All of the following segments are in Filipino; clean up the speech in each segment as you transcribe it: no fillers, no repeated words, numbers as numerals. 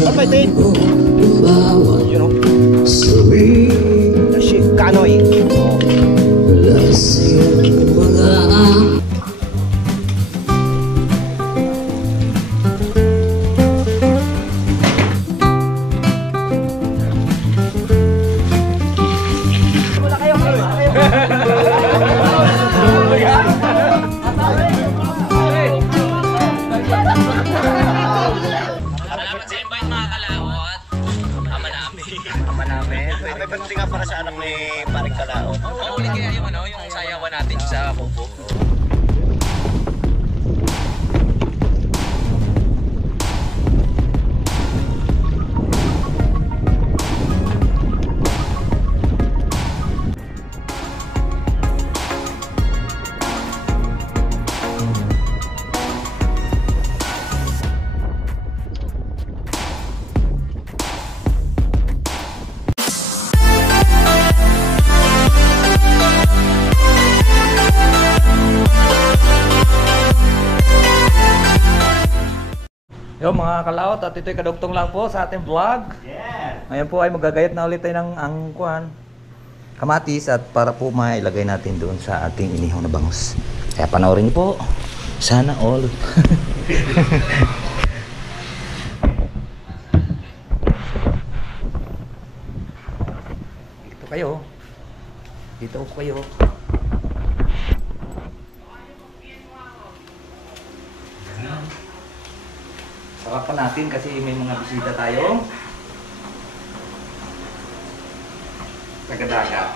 What by Tate? You know? The ship canoe. May pagdating nga para sa anak ni Paring Kalao. Oo, ulit kaya yung sayawan natin sa Kubo. Yo mga kalaot, at ito'y kadugtong lang po sa ating vlog. Yeah. Ngayon po ay magagayat na ulit tayo ng kamatis at para po mailagay natin doon sa ating inihong na bangus. Kaya panoorin niyo po. Sana all. Dito kayo. Dito po kayo. Sarapan natin kasi may mga bisita tayo. Taga-dagat.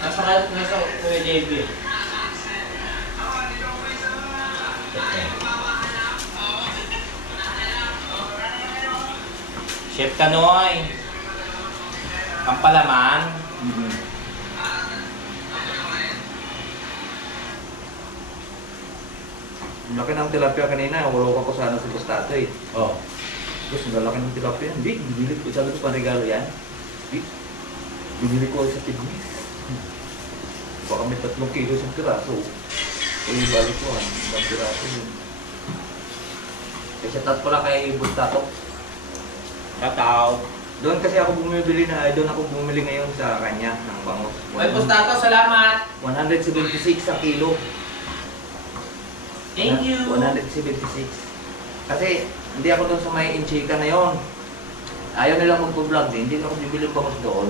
Nasa Kuya JB. Chef Kanoy. Pampalaman. Ang laki ng tilapia kanina, ulo ko sana si Bustato eh. Oh. Tapos ang laki ng tilapia, hindi, bibili ko, sabi ko panregalo yan. Hindi, bibili ko sa tignis. Baka may 3 kilo sa piraso. Eh, balik ko, ang piraso yun. Kasi tat ko lang kay Bustato. Tataw. Doon kasi ako bumibili doon ako bumili ngayon sa kanya ng bangus. Ay, Bustato, salamat. 176 sa kilo. Thank you. 176. Kasi hindi ako doon sa may Inchika na yon. Ayaw nila magpo-vlog din. Hindi ako bibili bangus doon.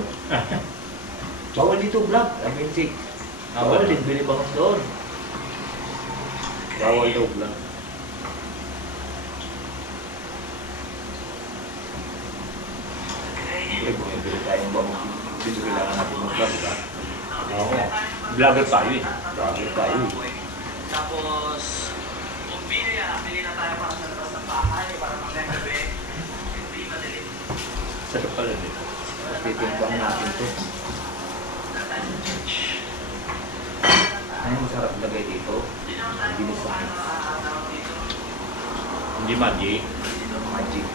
Bawal dito vlog. Sabi Inchik. Bawal din bili bangus doon. Bawal daw vlog. Siyempre, bumibili tayong bangus. Dito kailangan natin mag-vlog, diba? Oo. Vlogger tayo eh. Vlogger tayo eh. Tapos, bili na tayo para sa labas ng bahay, para mag-gabi. Hindi madilim. Sarap pala dito. Tapos titimpang natin ito. Ano yung masarap lagay dito? Bilis sa mix. Hindi magic. Magic.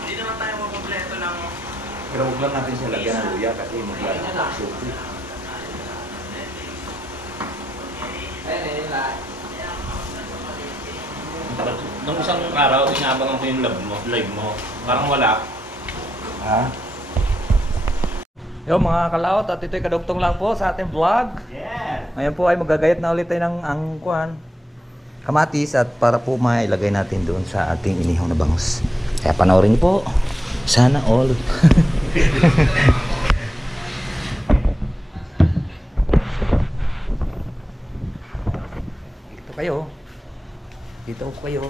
Hindi naman tayo makompleto ng... Pero huwag lang natin siya lagyan ng luya kasi maglalak soup. Nung isang araw, inabangan ko yung live mo. Parang wala. Ha? Yo mga kalaot, at ito'y kadugtong lang po sa ating vlog. Yeah. Ngayon po ay magagayat na ulit tayo ng kamatis at para po mailagay natin doon sa ating inihong na bangus. Kaya panoorin niyo po. Sana all. Dito kayo. Dito kayo.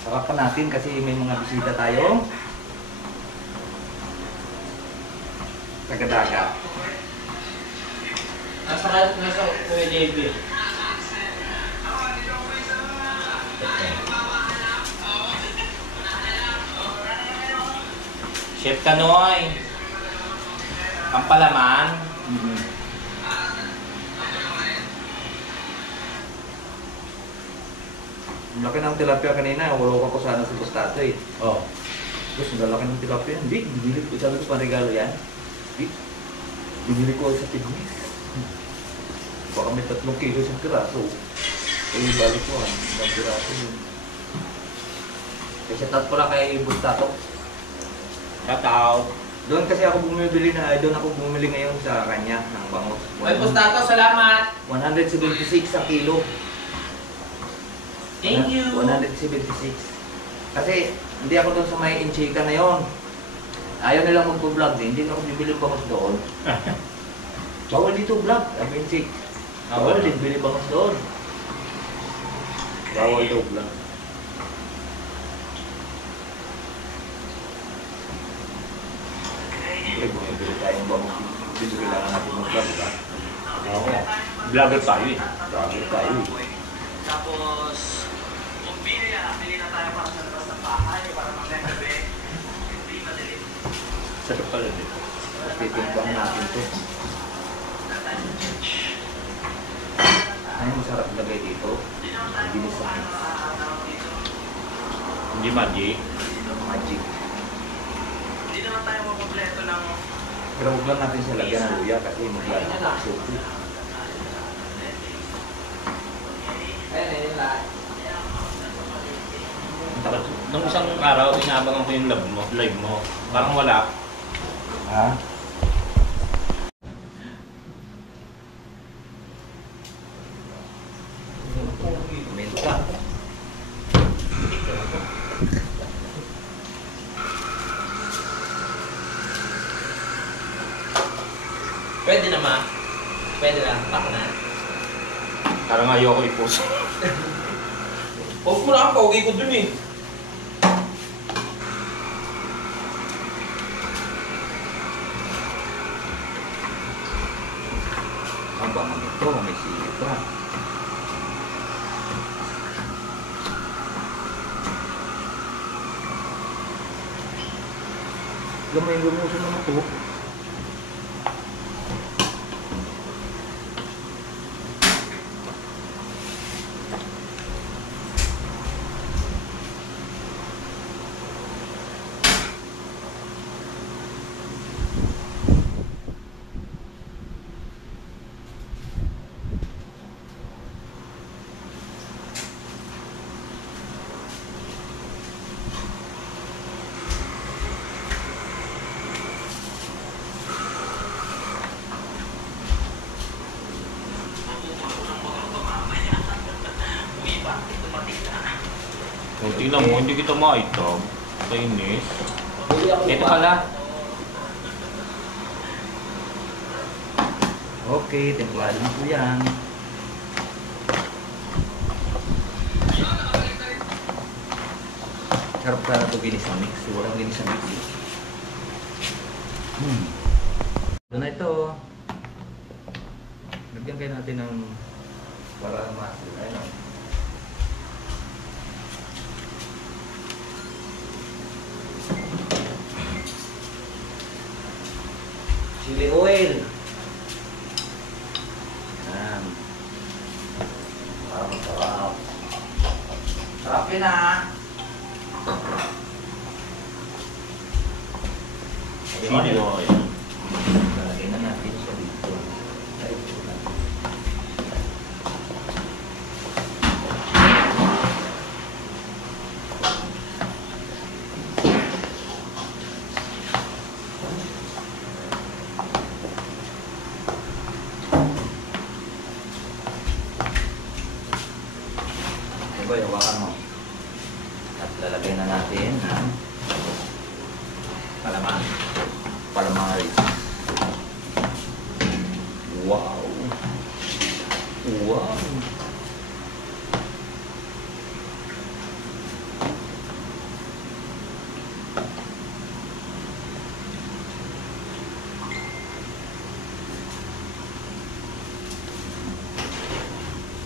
Sarapan natin kasi may mga bisita tayo. Taga-dagat. Nasa Kuya JB. Chef Kanoy. Pampalaman. Ang laki ng tilapia kanina, ulo ko sana si Bustato eh. Oh. Tapos ang laki ng tilapia, hindi, bibili ko, sabi ko panregalo yan. Hindi, bibili ko sa tignis. baka may 3 kilo sa piraso. Eh, balik ko, ang piraso yun. Kasi tat pala kay Bustato. Tataw. Doon kasi ako bumibili doon ako bumili ngayon sa kanya ng bangus. Ay, Bustato, salamat! 176 ang kilo. Thank you! 176. Kasi hindi ako doon sa may Inchika na yon. Ayaw nilang magpo-vlog din, hindi na ako bibili bangus doon. Bawal dito vlog, ang Inchik. Bawal din bili bangus doon. Bawal daw vlog. Siyempre, bumibili tayong bangus. Hindi kailangan natin mag-vlog, diba? Oo. Vlogger tayo eh. Vlogger tayo eh. Tapos, bumili na tayo para sa labas ng bahay, para mamaya gabi. Hindi madilim. Sarap pala din. Titimbang natin to. Ay, masarap lagay dito. Bilis sa mix. Hindi magic. Magic. Hindi naman tayo makompleto ng... Pero huwag lang natin siya lagyan ng luya kasi maglalak ang suki. Nung isang araw, inabangan ko yung live mo. Parang wala. Ha? Minta. Pwede na ma. Pwede na. Pak na. Parang ayoko i-post. Post mo na ang pogi ko dun eh. Ang bangang ito, may sita. Gamay-gamuso naman ito. Kung tingnan mo, hindi kita maitab. Kainis. Ito pala. Okay, templado na po yan. Sarap ka na ito ginis sa mix. Walang ginis sa mix. Ito na ito. Lagyan kayo natin ng para masin. Ayun. Chili oil. Yan. Para masarap. Sarap yun ah. Chili oil. Lagyan na natin siya dito. Ay, ito na. Diba, hawakan mo. At lalagay na natin ang palaman. Palamaris. Wow. Wow.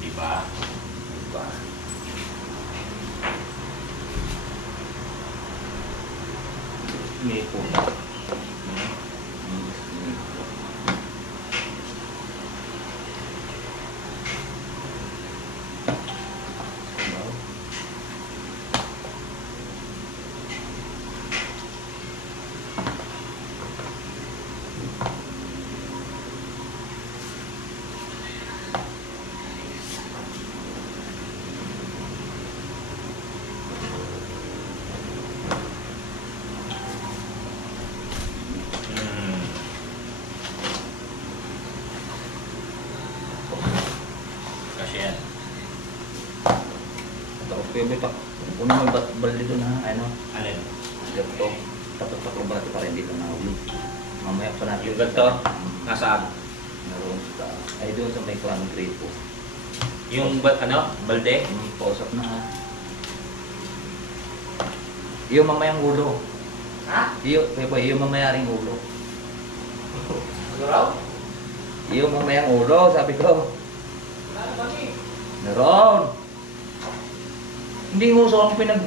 Diba? Diba? May pula. Kasi yan. Tapos pwede pa. Kung may balde doon ha, ano? Alin? Ganito. Tapos pakrobati pa rin dito na uli. Mamaya pa natin. Yung ganito? Nasaan? Naroon sa... Ay doon sa may concrete po. Yung balde? Yung pausap na ha. Yung mamayang ulo. Ha? Yung mamayaring ulo. Ano raw? Yung mamayang ulo, sabi ko. Wala na ba ni? Naroon! Hindi mo so ang pinag...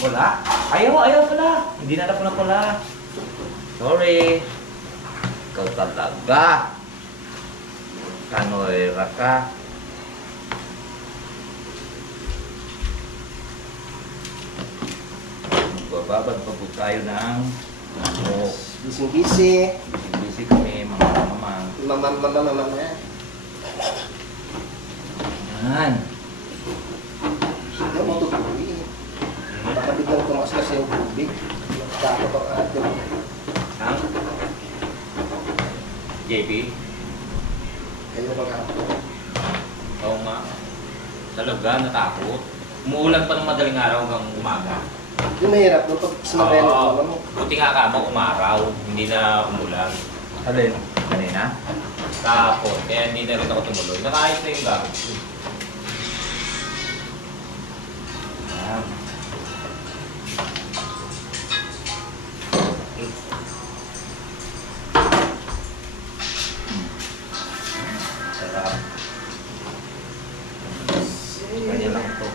Wala? Ayaw pala. Hindi na ako na pala. Sorry. Ikaw talaga. Kanoera ka. Magbababad pa po tayo ng ano. Busy-busy. Busy kami mga mamang. Mama. Yan. Ano mo ito tubig? Baka biglang tumakas kasi yung tubig. Takot ang atin. Ang? JP? Kayo ba nga? Oo nga. Talaga, natakot. Umuulan pa ng madaling araw hanggang umaga. Yung mahirap no, pag sumakay ng mama mo. Buti nga kamo umaraw, hindi na umulan. Alin? Kanina? Tapos, kaya hindi na rin ako tumuloy. Nakaayos na yung gamit ko. Yan. Sarap. Kanya lang ito.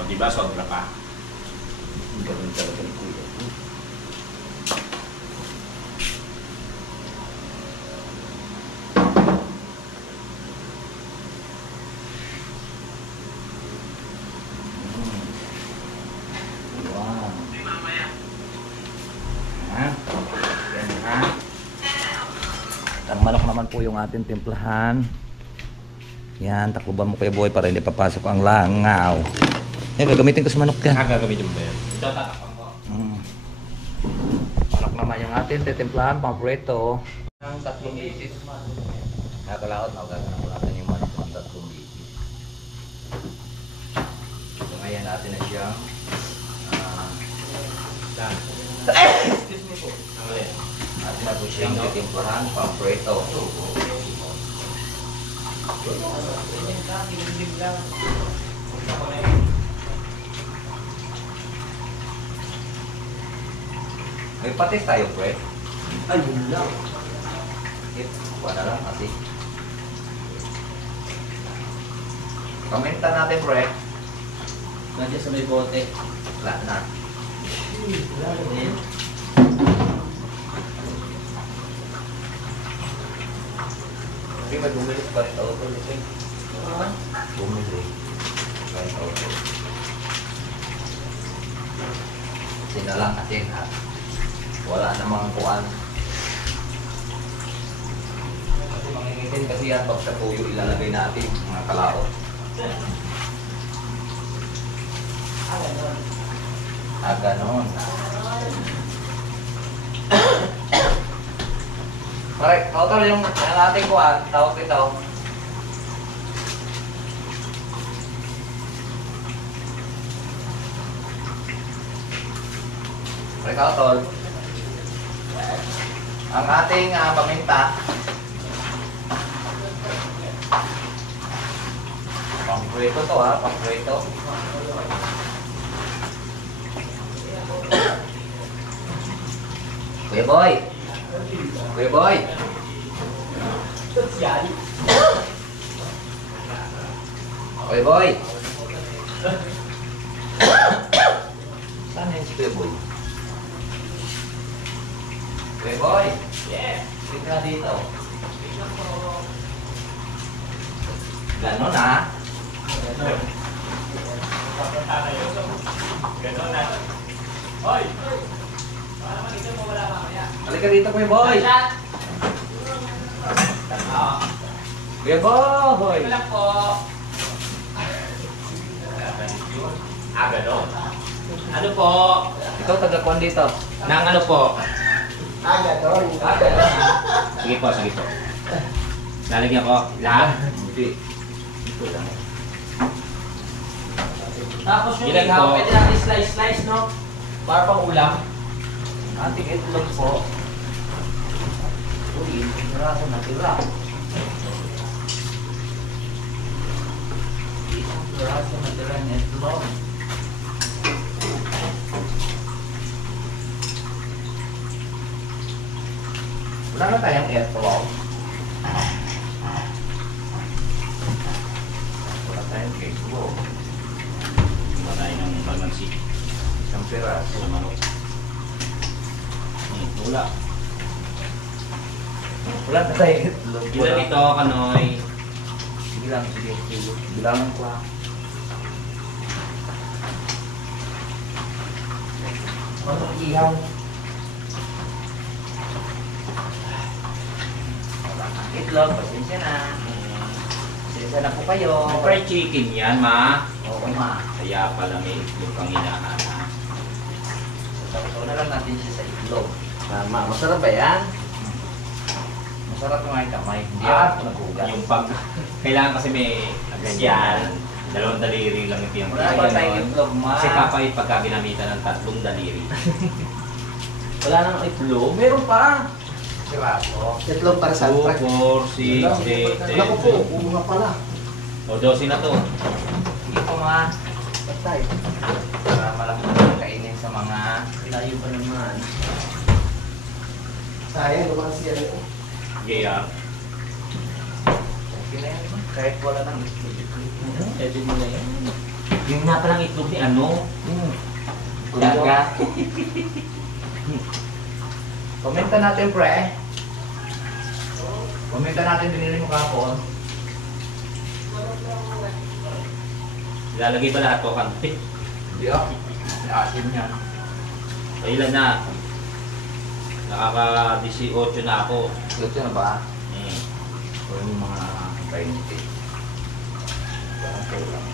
O diba, sobra pa. Ang gawin talaga ni Kuya. Wow. Ha? Yan ha? Ang manok naman po yung ating timplahan. Yan, takluban mo Kuya Boy para hindi papasok ang langaw. Yan, gagamitin ko sa manok yan. Gagamitin mo ba yan? Ito, tatakpan ko. Manok naman yung ating titimplahan, pang preto. Ang 3 bisis. Nakakalaot, gagawin natin yung manok ng 3 bisis. So ngayon natin na siyang Saan? Excuse me po. Ang alin? natin na po siyang titimplahan, pang preto. May patis tayo, pre. Ayun lang. Kuha na lang kasi. Kamenta natin, pre. Nandiyan sa may bote. Wala na. Hindi, may bumili pa rin auto. Bumili. Pa rin auto. Kasi na lang kasi ha. Wala namang kuwan. Kasi mangingitin kasi yan pag sa tuyo ilalagay natin mga kalaot. Ganon. Correct. Total yung ating kuwan, tawag ito. Correct, tol. Ang ating paminta. Pang-preto to ha, pang-preto. Kuya Boy! Kuya Boy! Kuya Boy! Saan yun si Kuya Boy? Kuya Boy! Yeah. Dito na dito. Ganon ha? Papunta kayo. Gano'n na. Hoy! Baka naman ito mo wala mamaya. Halika dito Kuya Boy! Chat! Kuya Boy! Ito lang po. Gano'n. Ano po? Ikaw taga-kuan dito. Nang ano po? Gano'n. Sige po, sige po. Lalagyan ko lahat. Hindi. Ito lang. Tapos yung Ilan ihaw, po? pwede natin slice-slice, no? Para pang ulam. Anting itlog po. Uy, piraso natira. Isang piraso natira ng itlog. Wala na tayong itlog. Wala tayong itlog. Matay ng pagmansi. Isang piraso. Sa manok. Wala. Wala na tayong itlog. Ilan ito, Kanoy? Sige lang, sige. Bilangan ko ha. Ano ihaw? Wala kang itlog, pasensya na. Pasensya na po kayo. Fried chicken yan, ma. Oo, ma. Kaya pala may itlog kang hinahanap. Sasaw na lang natin siya sa itlog. Ma, masarap ba yan? Masarap yung mga kamay. Hindi ako naghugas. Yung pag... Kailangan kasi may ganyan. Dalawang daliri lang yung Wala ba tayong itlog, ma? Kasi kapay pagka ginamitan ng 3 daliri. Wala nang itlog. Meron pa. Siraso. Itlog para sa 2, Frank. 4, 6, 8, Naku po, umo nga pala. O 12 na to. Sige po, ma. Patay. Para malaki na kainin sa mga... Layo pa naman. Sayang, naman siya. Yeah. Okay na yan, ma. Kahit wala nang itlog. Pwede mo na yan. Yung nga palang itlog ni ano? Daga. Komenta natin, pre. Komenta natin binili mo kahapon. Ilalagay ba lahat ko kanti? Hindi ah. Asin yan. Ilan na? Nakaka-18 na ako. Ito na ba? Hmm. O yung mga 20. Parang kulang.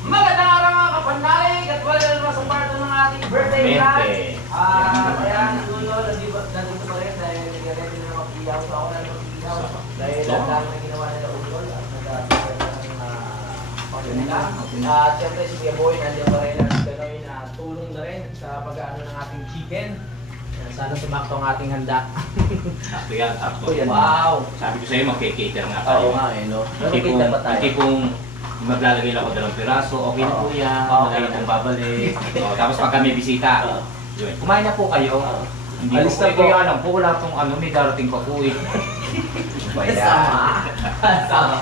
Magandang araw mga kapanalig at welcome naman sa part ng ating birthday vlog. 20. Ayan, dulo, nandito pa rin dahil nag-ready na mag-ihaw. So ako na mag-ihaw dahil So? ang dami na ginawa nila ulol at nag-ready ng pagkakita. At syempre si Kuya Boy, nandiyan pa rin ang ganoy na tulong na rin sa pag-ano ng ating chicken. Ayan, sana sumakto ang ating handa. Sakto yan, sakto. Yan. Wow! Sabi ko sa'yo, mag-cater nga Oo tayo. nga eh, no? Pero Hindi kita pa tayo. Hindi kung maglalagay lang ako 2 piraso, okay na po yan. Okay Madali na. pong babalik. Tapos pagka may bisita, yun. Kumain na po kayo. Hindi Alis po na po. po. Kaya lang po, wala pong ano, may darating pa po eh. Baya. Sama.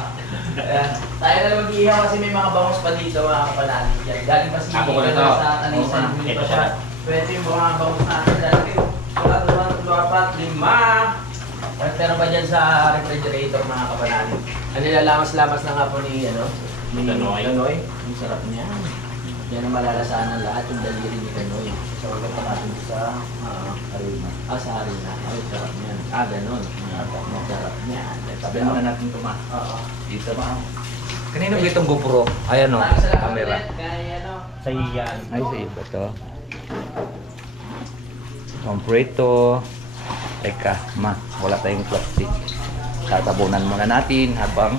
Ayan. Tayo na lang mag-ihaw kasi may mga bangos pa dito mga kapanalig dyan. Galing pa si Ako ko na Ika to. sa Tanisan, Oo, bili ito pa siya. pa. Pwede yung mga bangos natin dati. Wala, 2, 4, 5. At meron pa dyan sa refrigerator mga kapanalig. Ang nilalamas-lamas na nga po ni Kanoy. Kanoy. Ang sarap niya. Yan ang malalasahan ng lahat yung daliri ni Kanoy. So, wag pa natin sa harina. Sa harina. Ay, sarap niyan. Ganon. Sarap niyan. Sabi muna natin ito, ma. Oo. Dito, ma. Kanino ba itong GoPro? Ayan o, Maraming salamat camera. ulit. Kaya ano. Sa iyan. Ay, sa iba to. Comprito. Teka, ma, wala tayong plastic. Tatabunan muna natin habang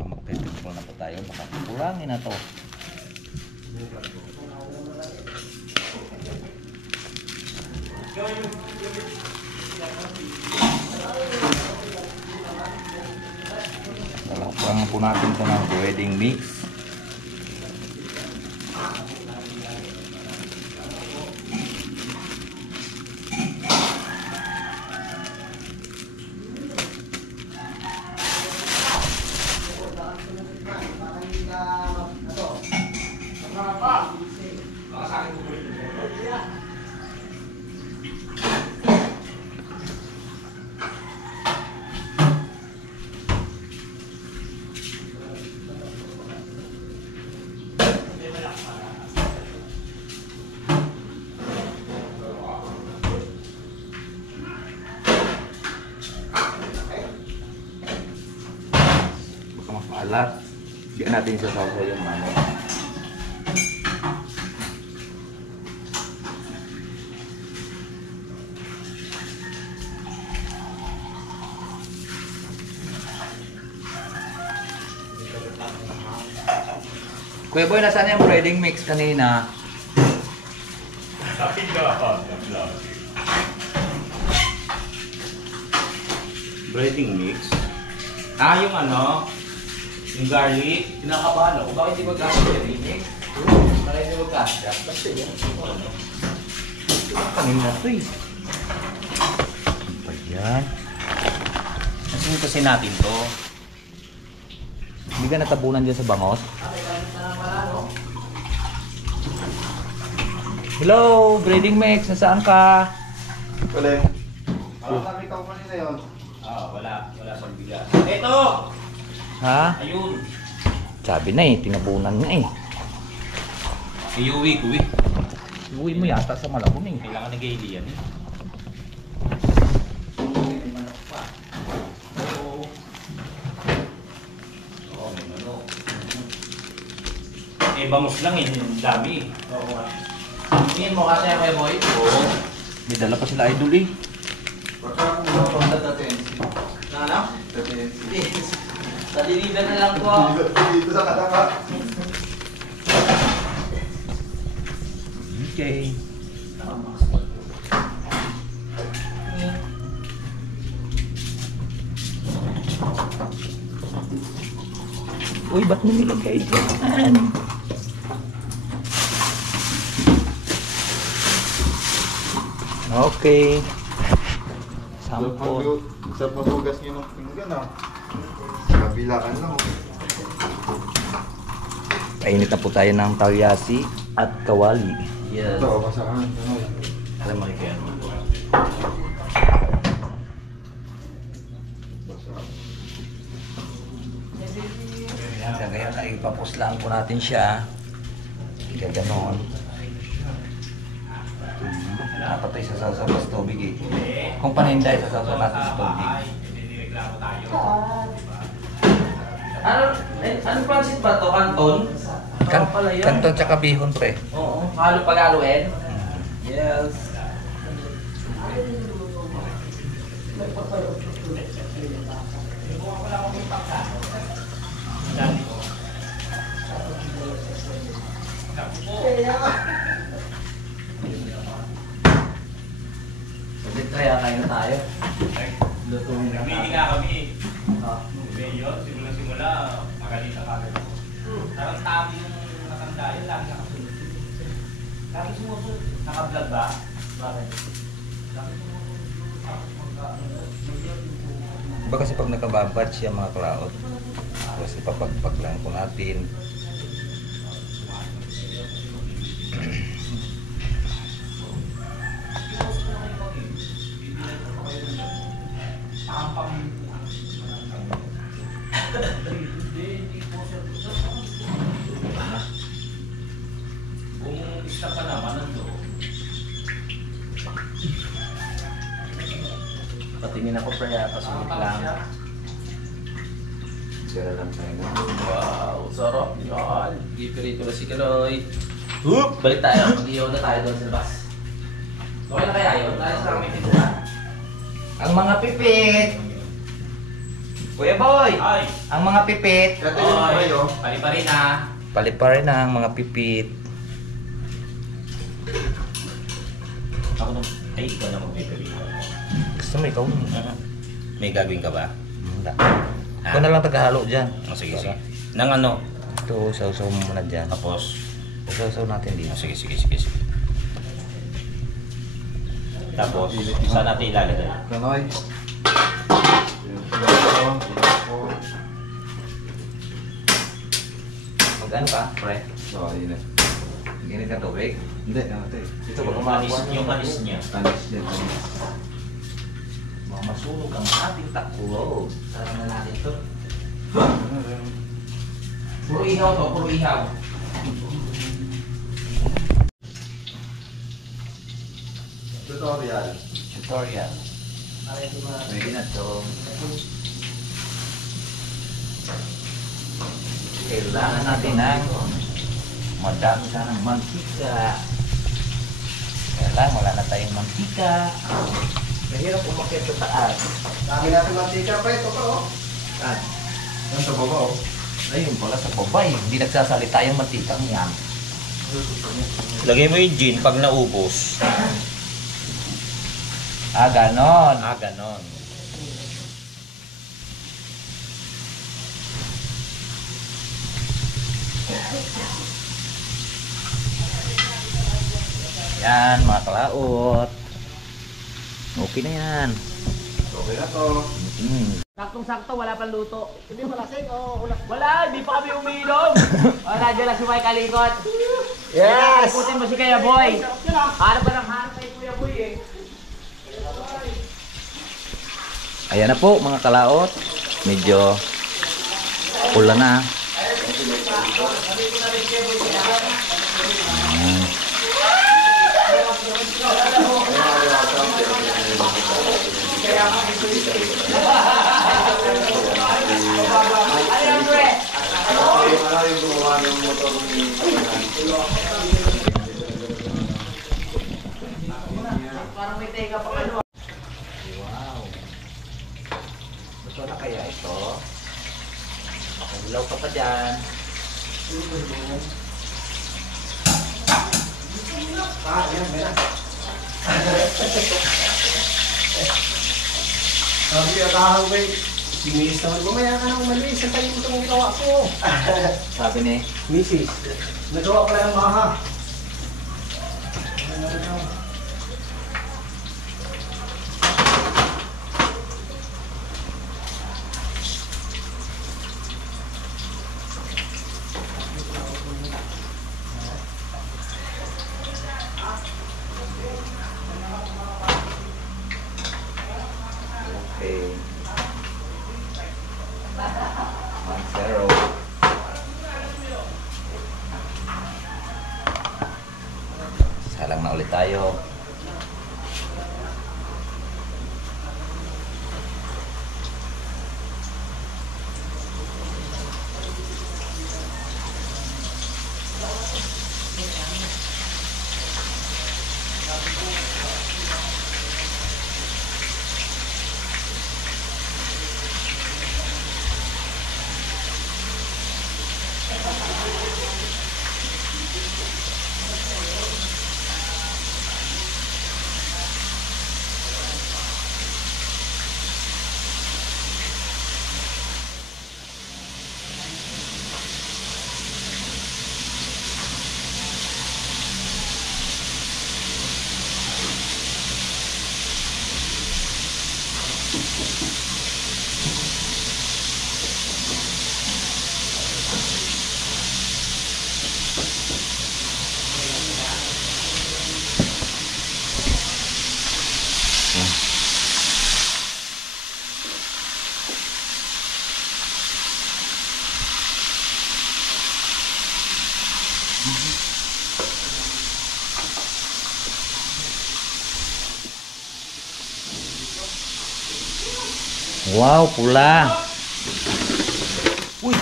magpipicture na po tayo. Baka kulangin na to. Talakpan po natin ito ng wedding mix. lahat. Bigyan natin sa sausaw yung manok. Kuya Boy, nasaan yung breading mix kanina? Breading mix. Yung ano, yung garlic. Kinakabahan ako. Bakit di magkasya breading mix? Bakit di magkasya? Basta yan. Kanina to eh. Pa yan. Nasin kasi natin to. Hindi ka natabunan dyan sa bangos? Hello, breading mix. Nasaan ka? Wala. Kami ka pa nila yun. Wala sa bigas. Ito! Ha? Ayun. Sabi na eh, tinabunan nga eh. Iuwi ko eh. Uwi mo yata sa Malabon eh. Kailangan ng gaili yan eh. Oo, may manok. Bangus lang eh, dami. Oo nga. Tingin mo kasi kay Boy? Oo. May dala pa sila idol eh. Baka kung mga natin. Na ano? Natin. Sa diligan na lang ko. Dito sa kataka. Okay. Uy, ba't mo nilagay dyan? Okay. Sampol. Sa paghugas niyo ng pinggan ah. Kabilaan lang oh. Painit na po tayo ng talyasi at kawali. Yes. Ito, masakan. Alam mo kaya mo. Kaya ipapuslaan po natin siya. Kaya ganon. Napatay sa sasaw sa tubig eh. Kung paninday sa sasaw natin sa tubig. Nireklamo tayo. Ano pansit ba to? Kanton? Pala yun. Kanton tsaka bihon pre. Oo. Halo pag-haluin? Yes. Ulit kaya kain na tayo. Lutuin na Namili nga kami. Ah. Medyo, simula-simula, magaling na kagad ako. Parang tabi yung nakanda yun, lagi nakasunod. Lagi sumusunod. Naka-vlog ba? Bakit? Lagi sumusunod. Tapos Diba kasi pag nakababad siya mga cloud, tapos ipapagpag lang po natin. Kung isa pa naman, nando. Patingin ako pre yata sulit lang. Sira lang tayo na. Wow, sarap yan. Gipirito na si Kaloy. Whoop! Balik tayo. Mag-iyaw na tayo doon sa labas. Okay na kaya yun? Tayo sa kami pintuan. Ang mga pipit! Kuya Boy! Ay! Ang mga pipit! Ito yung kayo. Pali pa rin ha. Paliparin na ang mga pipit. Ako nung, ay, ikaw na mag-pipili. Gusto mo ikaw? May gagawin ka ba? Hindi. Ikaw na lang taghalo dyan. Sige, sige. Nang ano? Ito, sausaw mo muna dyan. Tapos, Sausaw natin dito. sige. Tapos, saan natin ilalagay? Kanoy. Mag-ano ka, pre? So, yun na. Ginit ka tubig? Hindi, natin. Ito baka Yung manis niya. Anis din, anis. Mga masunog ang ating taklo. Sarang na natin ito. Puro ihaw to, puro ihaw. Tutorial. Tutorial. Ay, ito mga... Pwede na to. Kailangan natin ng madami sanang mantika. Kaya lang, wala na tayong mantika. Mahirap umakyat sa taas. Dami natin mantika pa ito pa oh. At, Yan sa baba oh. ayun pala sa babay. Hindi nagsasalita yung mantikang yan. Lagay mo yung gin pag naubos. Ah, ganon. Ah, ganon. Yan, mga kalaot. Okay na yan. Okay na to. Saktong-sakto, wala pang luto. Hindi malasig o ulas. Wala, hindi pa kami umiinom. Nandiyan lang si Mike Kalikot. Yes! Ikutin mo si Kuya Boy. Hanap ka ng hanap kay Kuya Boy eh. Ayan na po, mga kalaot. Medyo pula na. Ayan. Ayan, Bre. Yung gumawa ng motor ni... Parang may tega pa kayo. Wow. Gusto na kaya ito? Ilaw ka pa dyan. Ah, yan, meron. Sabi niya kahaway, si Miss naman, mamaya ka nang umalis, ang tayo mo itong ginawa ko. Sabi ni, Mrs. Nagawa ko lang ang maha. okay. 1-0. Salang na ulit tayo. Wow, pula. Uy,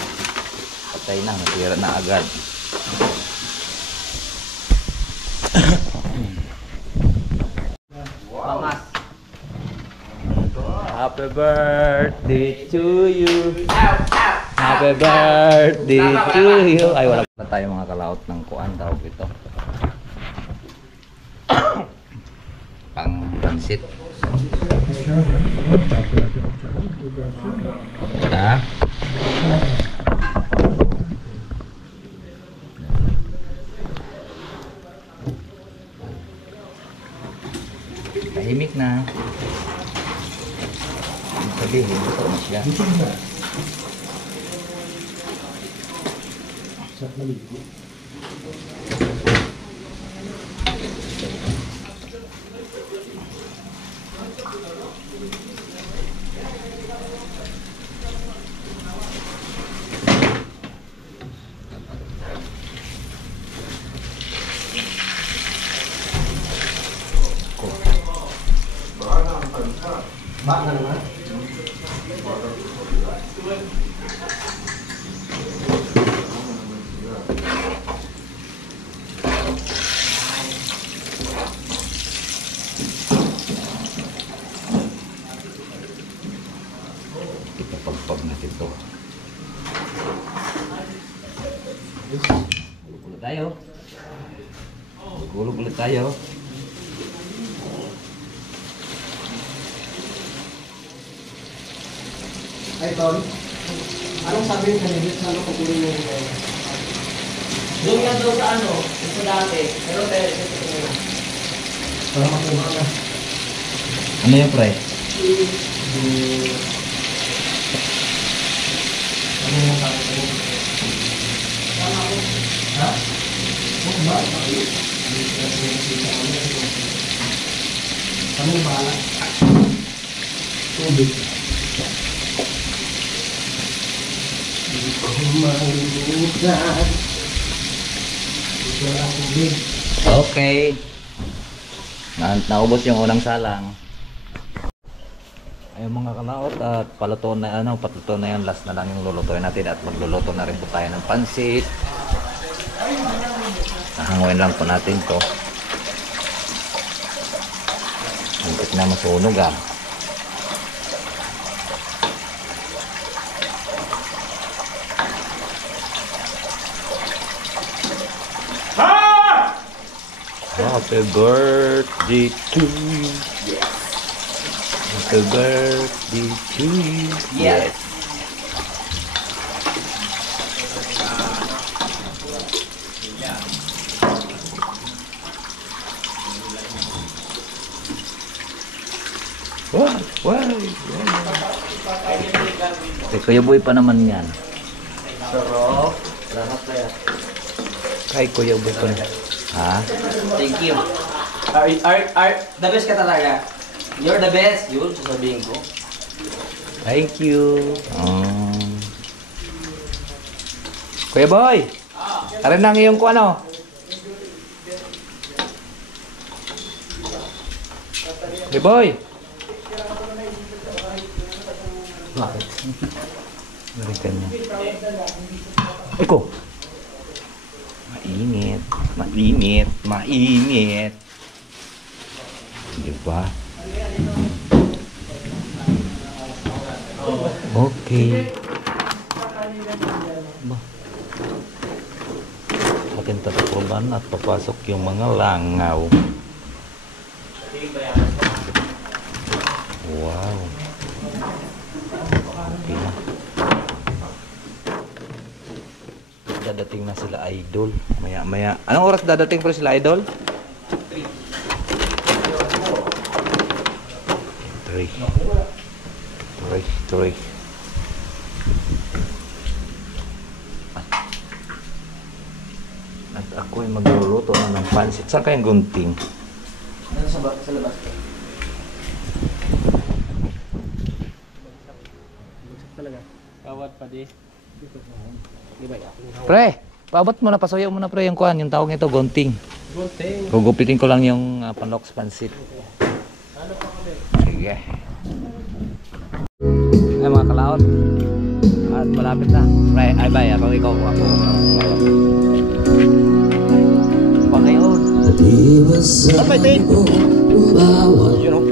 patay na, nasira na agad. Pangas. Happy birthday to you. Happy birthday to you. Ay, wala pa tayo mga kalaot ng kuan, tawag ito. Pang pansit. Ha? Tahimik na. Ibig sabihin, ito na siya. Bak na naman. Pag natin to. Gulog tayo. Gulog ulit tayo. Ay, Tol. Anong sabi yung kanina? Ano kukunin mo yung Doon yan daw sa ano, yung sa dati. Pero tayo, para makuha na? Ano yung pre? Ano yung sabi ko? Ha? Huwag ba? Kami yung bahala. Tubig. Hindi ko malimutan. Wala tubig. Okay. Naubos yung unang salang. Ayun mga kalaot at paluto na patuto na yun. Last na lang yung lulutuin natin at magluluto na rin po tayo ng pansit. Nahanguin lang po natin to. Hanggat na masunog ah. Happy birthday to you. Happy birthday to you. Yes. Wow. Kuya Boy pa naman yan. Sarap. Salamat kaya. Kay Kuya Boy pa naman. Ha? Thank you. The best ka talaga. You're the best. Yun, sasabihin ko. Thank you. Kuya Boy! Tara na ngayon ko ano? Kuya Boy! Bakit? Balikan niya. Eko! Mainit. Diba? Okay. Atin tatapuban at papasok yung mga langaw. Wow. Okay na. Dadating na sila idol. Maya. Anong oras dadating po sila idol? 3. At ako'y magluluto na ng pansit. Saan kayang gunting? Sa labas. Kawat pa di. Pre, paabot mo na, pasuyo mo na pre yung kuhan. Yung tawag nito, gunting. Gugupitin ko lang yung panloks pansit. Sige. Ay mga kalaot. At malapit na. Pre, ay bay, ako ikaw. Pa ngayon. Ano ito eh? You know?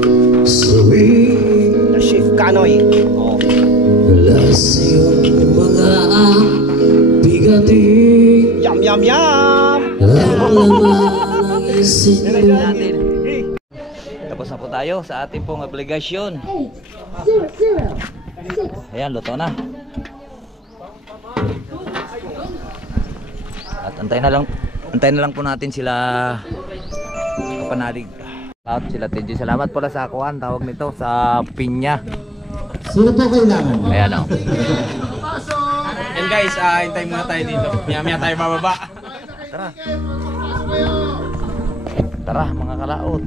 The Chef Kanoy. Oh. Yum! Natin. Tapos na po tayo sa ating pong obligasyon. Ayan, luto na. At antayin na lang po natin sila kapanalig. Sila Teddy. Salamat pala sa kuhan, tawag nito, sa pinya. Sino po kailangan? Ayan o. And guys, hintayin muna tayo dito. Maya tayo bababa. Tara. Tara mga kalaot.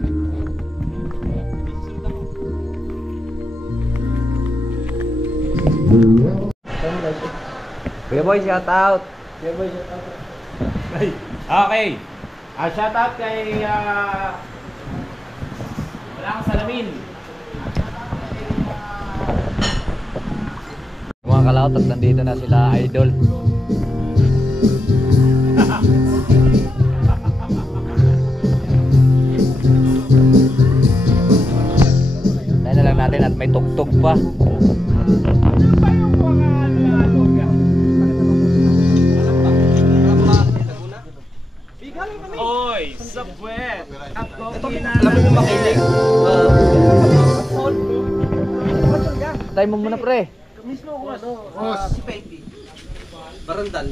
Kuya Boy, shout out. Okay. Shout out kay wala kang salamin. Mga kalaot at nandito na sila idol. Tayo na lang natin at may tugtog pa. Oy, sa puwet! Alam mo yung makinig? Tayo mo muna pre. Mismo ako si PIP. Barandan.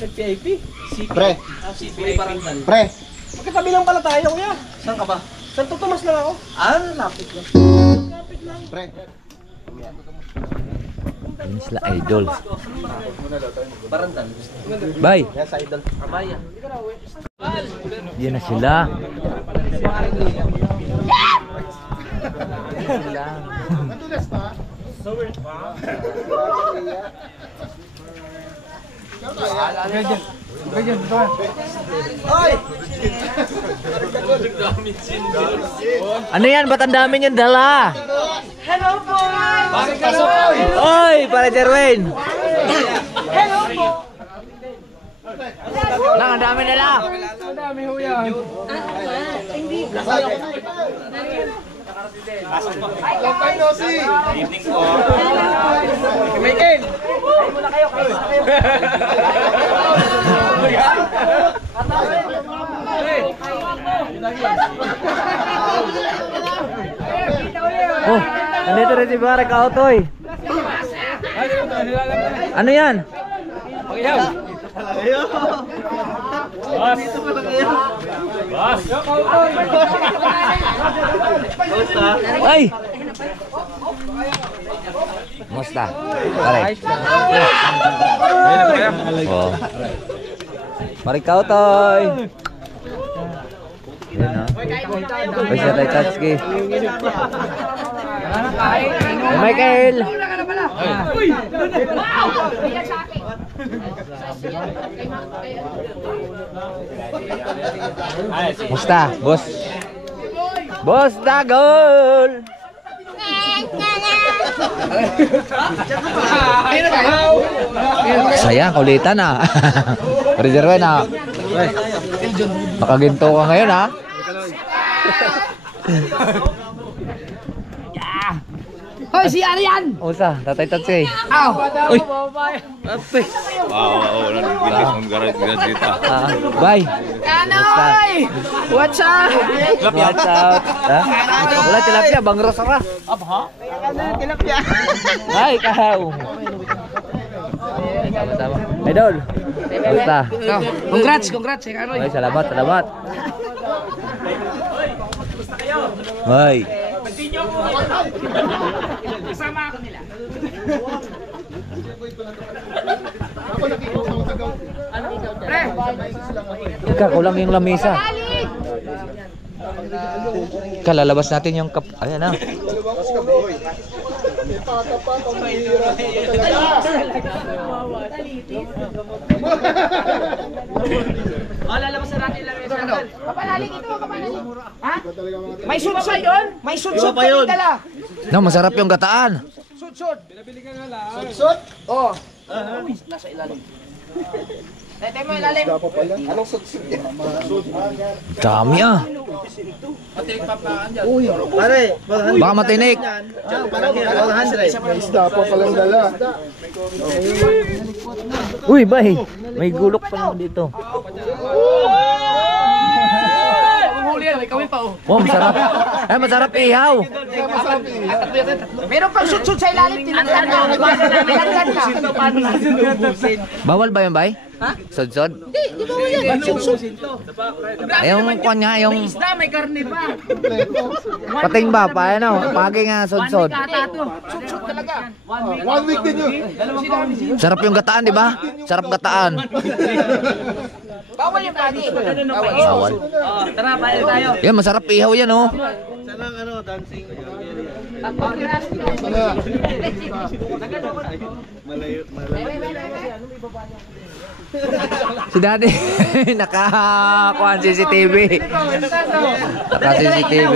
PIP? Pre. Pre. Magkatabi lang pala tayo, kuya. Saan ka ba? Santo Tomas lang ako. Lapit lang. Pre. Yun sila idol. Barandan. Bye. Yan sa idol. Amaya. Yan na sila. Ano yan? Ba't ang dami niyang dala? Hello po! Oy, para Jerwin. Hello po! Lang, ang dami nila. Ang dami ho yan. Evening po. Michael! Kain muna kayo, kain muna kayo. Oh, nandito rin si Barak Autoy. Ano yan? Boss! Ay! Musta? Pare. Oh. Barak Autoy. Yan ha. Ay, siya tayo Tatsuki. Hey, Michael! Musta, boss? Boss Dagol! Sayang, kulitan ah. Reserve na. Nakaginto ka ngayon ha. Hoy, si Arian! Usa, tatay Tatsi. Aw! Uy! Ate! Wow, nagbilis mong garage dito. Bye! Kanoy! What's up? What's up? Ha? Wala tilapia, bangro sara. Abha? Tilapia. Ay, kahaw. Sama-sama. Idol. Basta. Congrats, si Kanoy. Ay, salamat, salamat. Bye. Kasama ako nila. Pre! Ika, kulang yung lamisa. Ika, lalabas natin yung kap... Ayan na. Lalabas na natin lang yung sandal. Kapalalig ito, kapalalig. Ha? May sudso yun? May sudso pa yun. No, masarap yung gataan. Sud. Binabili ka nga lang. Sud? Oo. Nasa ilalim. Tete mo ilalim. Anong sutsut yan? Dami ah. Matinig pa pa dyan. Pare, Baka matinik. parang 100. May isda pa palang dala. Uy, bay. May gulok pa naman dito. Huli yan, may kawin pa oh. Oh, masarap. Ay, masarap ihaw. Meron pang sud sa ilalim, tinanggal na. Tinanggal ka. Bawal ba yun, bay? Ha? Sod-sod? Di ba mo yan? Sud. Yung kwan nga, yung Isda, may karne pa. pating ba? Paano? Pagi nga, sod-sod. Sud talaga. 1 week din yun. Sarap yung gataan, di ba? Sarap gataan. Bawal yung pagi. Bawal. Tara, bayad tayo. Yan, masarap ihaw yan, oh. Si Daddy, nakakuha CCTV. Naka-CCTV.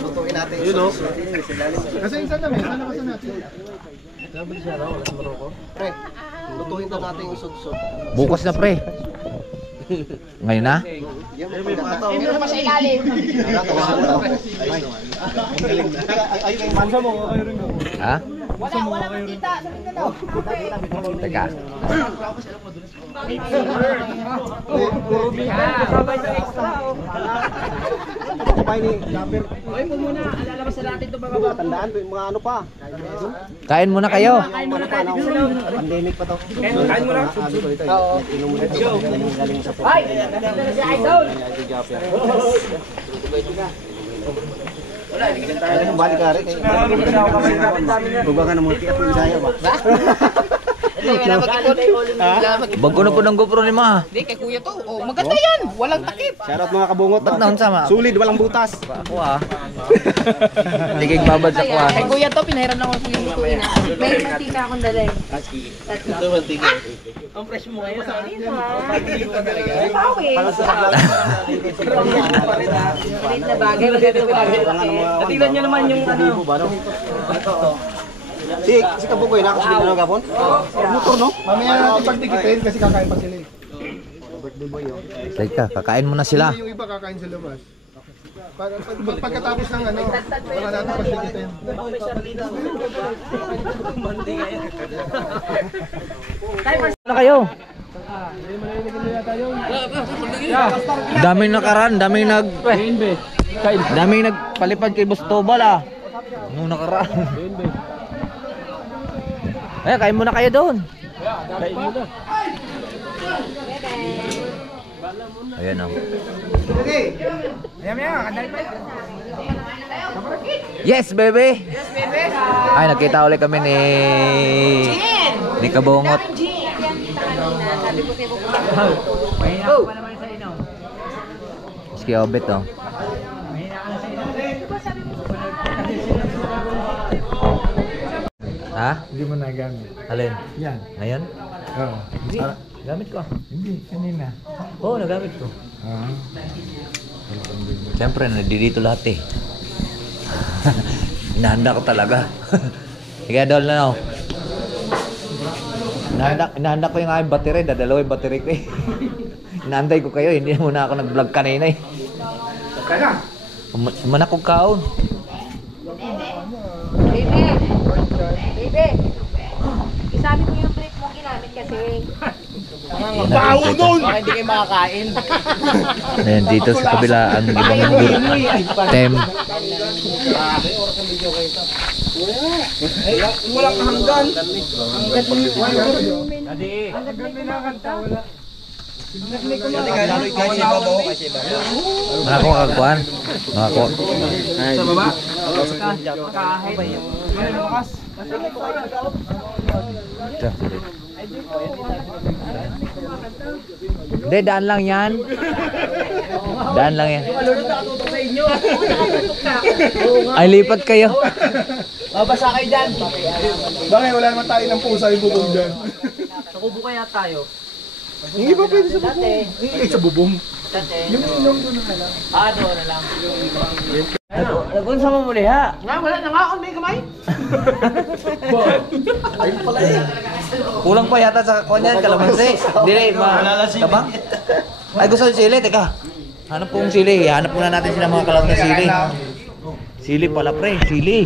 Lutuin natin. Yun o. Kasi saan namin? Saan nakasan natin? Pre, lutuin daw natin yung sudsud. Bukas na, pre. Ngayon na? Yan, may pagkataon. Hindi naman sa ilalim. Ayun yung mansa mo. Ha? Wala makita. Sabi ka daw. Teka. Kumain ni Japper. Oy, mo muna. Alalabas na natin ito mga Tandaan, mga ano pa. Kain muna kayo. Kain muna tayo dito sa loob. Pandemic pa to. Kain muna. Oo. Inom mo ito. Galing sa Ay, nandito na si Idol. Balik ka rin. Bubaga na mo tiyak ng Bisaya ba? Ito, may napag-ipon. Bago na po ng GoPro ni Ma. Hindi, kay kuya to. Oh, maganda yan. Walang takip. Shoutout mga kabungot. Ba't naon sama? Sulid, walang butas. Ako ah. Tigig babad sa kuha. Kay kuya to, pinahiram lang ako kuya lutuin. May mantika akong dala eh. Tatlo. Ang fresh mo ngayon. May pawi. Malit na bagay. Tingnan nyo naman yung ano. Si Kabugoy, nakasulid na ng gapon? Motor, no? Mamaya natin pagtikitin kasi kakain pa sila. Teka, kakain muna sila. Yung iba kakain sa labas. Pagkatapos ng ano, wala natin pagtikitin. Ano kayo? Daming nakaraan, daming nagpalipad kay Bustobal ah. Nung nakaraan. Ay, kain muna kayo doon. Ayan oh. Yes, baby. Yes, baby. Ay, nakita ulit kami ni Kabungot. Sabi ko sa'yo pupunta. Maski Obet oh. Ha? Hindi mo nagamit. Alin? Yan. Ngayon? Oo. Hindi. Gamit ko. Hindi, kanina. Oo, nagamit ko. Ah. Siyempre, nandito lahat eh. Inahanda ko talaga. Ika, Dol na no. Inahanda ko yung aking battery. Dadalawa yung battery ko eh. Inaanday ko kayo. Hindi muna ako nag-vlog kanina eh. Kaya? Manak kong kaon. Baby! Isabi mo yung brief mo ginamit kasi. Bawo nun! Baka hindi kayo makakain. Ayan, dito sa kabila ang ibang tem. Wala kang hanggan. Mga ko kagkuhan. Mga ko. Sa baba? Hindi, daan lang yan. Daan lang yan. Ay, lipat kayo. Babasa kayo dyan. Bakit wala naman tayo ng pusa yung bubong dyan? Nakubo kaya tayo. Hindi ba pwede sa bubong? Hindi sa bubong. Yung doon na lang. Doon na lang. Nagkun sa mamuliha. Nga, wala na nga. May kamay. Ayun pala eh. Kulang pa yata sa kanyan, kalamansi. Dili, tabang. Ay, gusto yung sili, teka. Hanap po yung sili. Hanap muna natin sila mga kalawang na sili. Sili pala pre, sili.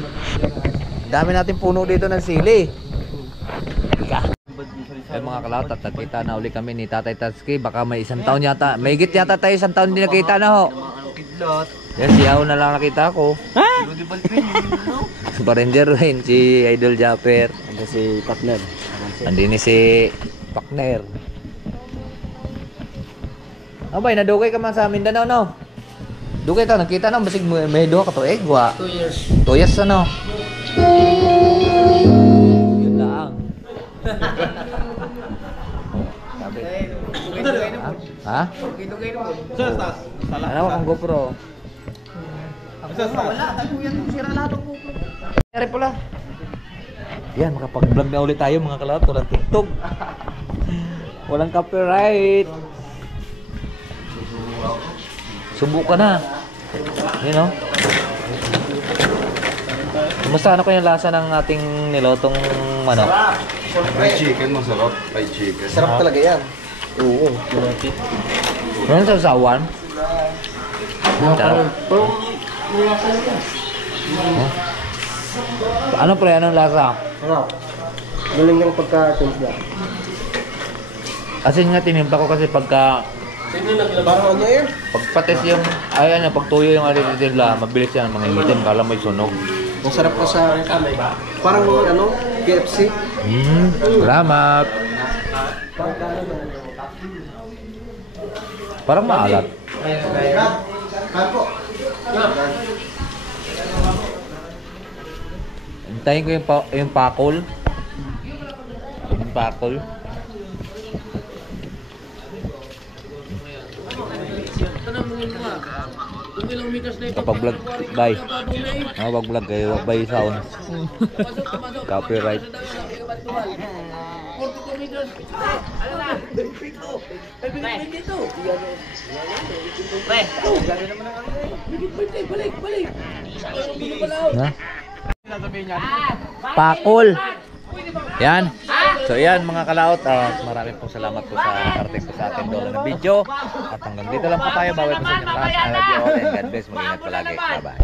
Dami natin puno dito ng sili. Teka. Ay mga kalawat, at nagkita na uli kami ni Tatay Tatsuki. Baka may isang taon yata. May higit yata tayo isang taon hindi nakita na ho. Yan, si Ao na lang nakita ko. Ha? Pa-ranger rin, si Idol Japper. Ando si partner. Andini si Pakner. Abay, nadugay ka man sa Mindanao, no? Dugay ka, nakita na, basig may duha ka to, gwa. 2 years. 2 years, ano? Yun lang. Sabi. Ha? Ano kang GoPro? Wala. Tayo yan. Sira lahat ng GoPro. Nangyari pala. Yan, makapag-vlog na ulit tayo mga kalawat. Walang TikTok. Walang copyright. Subukan na. Yun o. Kumusta ano kaya lasa ng ating nilotong manok? Fried chicken, masarap. Fried chicken. Sarap talaga yan. Oo. Meron sa usawan? Sarap. Ano pre? Anong lasa? Sarap. Galing ng pagka-timpla. Kasi nga tinimpla ko kasi pagka Parang ano eh? pagpates yung pagtuyo yung arititila, mabilis yan mangingitim, kala mo'y sunog. Masarap ka sa kamay ba? Parang ano? KFC. Salamat. Parang maalat. Hintayin ko yung pakol. Yung pakol. Kapag vlog, bye. Kapag vlog kayo, bye sound. Copyright. Na? Pakol. Yan. So yan mga kalaot, maraming pong salamat po sa karating po sa ating doon na video. At hanggang dito lang po tayo. Bawal po sa inyong lahat. I love you all and God bless. Mag-ingat palagi. Bye-bye.